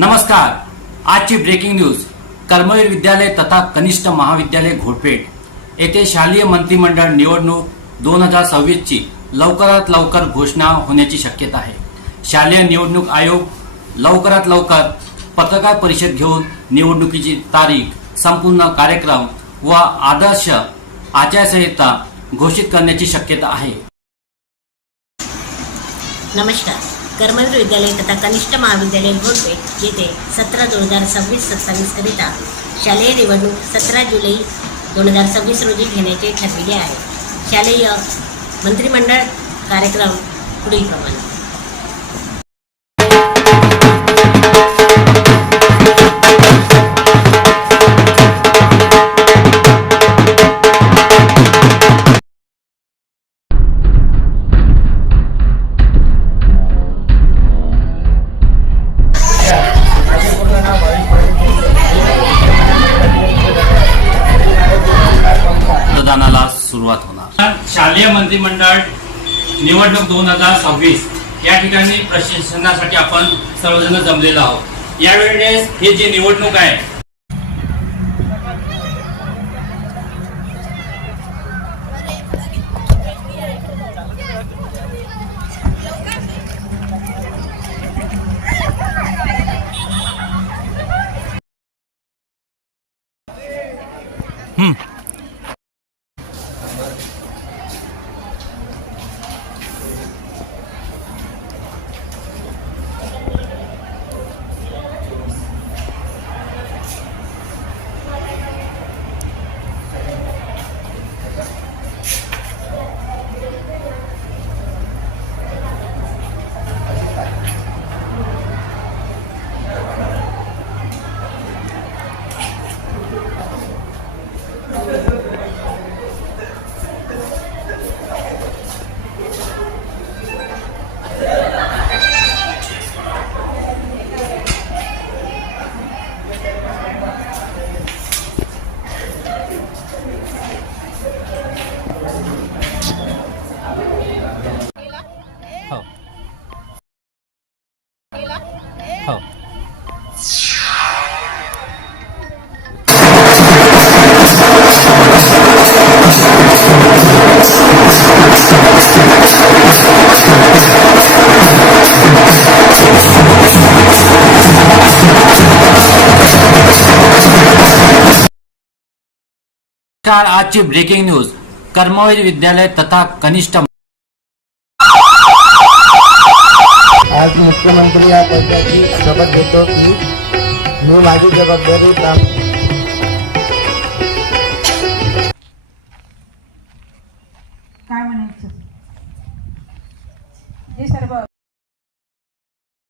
नमस्कार। आजची breaking news. Karmaveer विद्यालय तथा कनिष्ठ महाविद्यालय घोडपेठ येथे शालेय मंत्रिमंडळ निवडणूक 2026 ची लवकरात लवकर घोषणा होण्याची शक्यता आहे। शालेय निवडणूक आयोग लवकरात लवकर पत्रकार परिषद घेऊन निवडणुकीची तारीख, संपूर्ण कार्यक्रम व आदर्श आचारसंहिता घोषित करण्याची शक्यता आहे। नमस्कार। कर्मवीर विद्यालय तथा कनिष्ठ महाविद्यालय घोडपेठ येथे 17/2026-27 करिता शालेय निवडणूक 17 जुलै 2026 रोजी घेण्याचे ठरविले आहे। शालेय मंत्रिमंडळ कार्यक्रम पुढीलप्रमाणे। मतदानाला सुरुवात होणार। शालेय मंत्रिमंडळ निवडणूक 2026 या ठिकाणी प्रशिक्षणासाठी आपण सर्वजण जमलेलो आहोत। यावेळेस हे जे निवडणूक आहे आजची ब्रेकिंग न्यूज। कर्मवीर विद्यालय तथा कनिष्ठ आज मुख्यमंत्री या पदाची शपथ घेतो की मी माझी जबाबदारी काय म्हणायचं हे सर्व